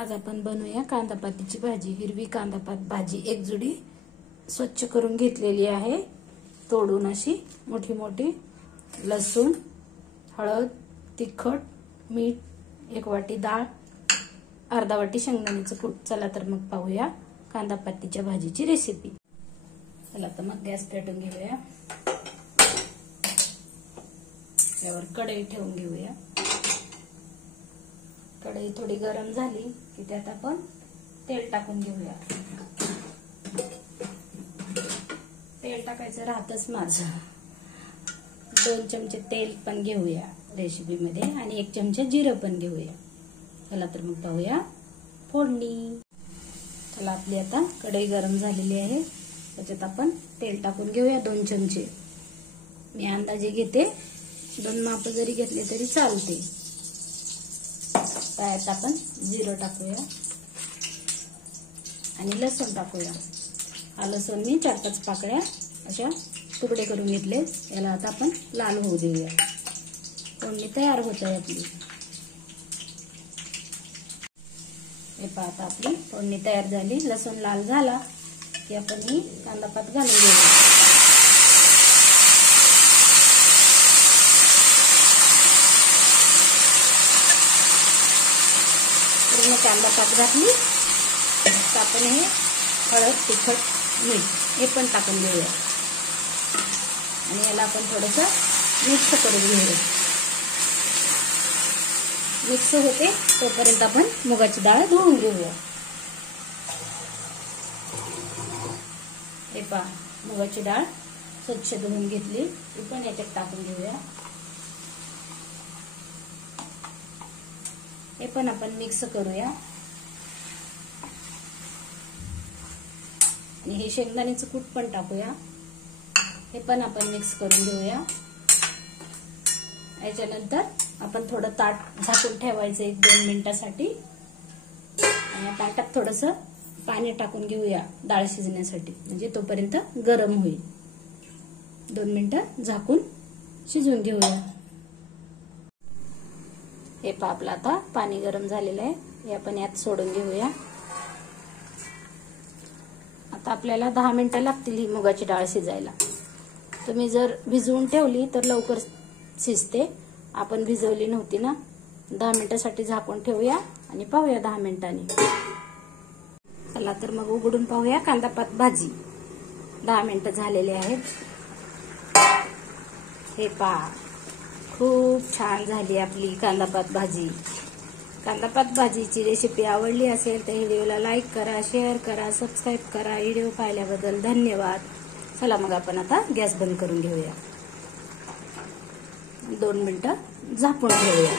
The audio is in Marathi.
आज आपण बनवूया कांदापातीची भाजी। हिरवी कांदापात भाजी एक जुडी स्वच्छ करून घेतलेली आहे, तोडून अशी मोठी मोठी। लसूण, हळद, तिखट, मीठ, 1 वाटी डाळ, अर्धा वाटी शेंगदाण्याचं कूट। चला तर मग पाहूया कांदापातीच्या भाजीची रेसिपी। चला तर मग गॅस पेटवून घेऊया, त्यावर कढई ठेवून घेऊया। कढई थोडी गरम झाली की त्यात आपण तेल टाकून घेऊया। तेल टाकायचं राहतच माझं। 2 चमचे तेल पण घेऊया रेसिपी मध्ये आणि 1 चमचा जिरं पण घेऊया। चला तर मग पाहूया फोडणी। चला आपली आता कढई गरम झालेली आहे, त्याच्यात आपण तेल टाकून घेऊया 2 चमचे। मी अंदाजे घेते, 2 माप जरी घेतले तरी चालते। त्यात आपण जिरं टाकूया आणि लसूण टाकूया। हा लसूण मी 4-5 पाकळ्या अशा तुकडे करून घेतले। याला आता आपण लाल होऊ देऊया। फोडणी तयार होत आहे आपली। हे पहा, आता आपली फोडणी तयार झाली। लसूण लाल झाला की आपण ही कांदापात घालून घेऊया। पूर्ण कांदापात घातली तर आपण हे हळद, तिखट, मीठ हे पण टाकून घेऊया आणि याला आपण थोडंसं मिक्स करून घेऊया। मिक्स होते तोपर्यंत आपण मुगाची डाळ धुवून घेऊया। हे पहा, मुगाची डाळ स्वच्छ धुवून घेतली, ती पण याच्यात टाकून घेऊया। हे पण आपण मिक्स करूया आणि हे शेंगदाण्याचं कूट पण टाकूया। हे पण आपण मिक्स करून घेऊया। याच्यानंतर आपण थोडं ताट झाकून ठेवायचं 1-2 मिनिटासाठी आणि ताटात थोडंसं पाणी टाकून घेऊया डाळ शिजण्यासाठी, म्हणजे तोपर्यंत गरम होईल। 2 मिनिटं झाकून शिजवून घेऊया। हे पहा, आपलं आता पाणी गरम झालेलं आहे, हे आपण यात सोडून घेऊया। आता आपल्याला 10 मिनिटं लागतील ही मुगाची डाळ शिजायला। तुम्ही जर भिजवून ठेवली तर लवकर शिजते। आपण भिजवली नव्हती ना, 10 मिनिटासाठी झाकून ठेवूया आणि पाहूया 10 मिनिटांनी। चला तर मग उघडून पाहूया कांदापात भाजी। 10 मिनिटं झालेले आहेत। हे पहा, खूप छान झाली आपली कांदापात भाजी। कांदापात भाजीची रेसिपी आवडली असेल तर व्हिडिओला लाईक करा, शेअर करा, सबस्क्राईब करा। व्हिडिओ पाहिल्याबद्दल धन्यवाद। चला मग आपण आता गॅस बंद करून घेऊया, 2 मिनिटं झाकून ठेवूया।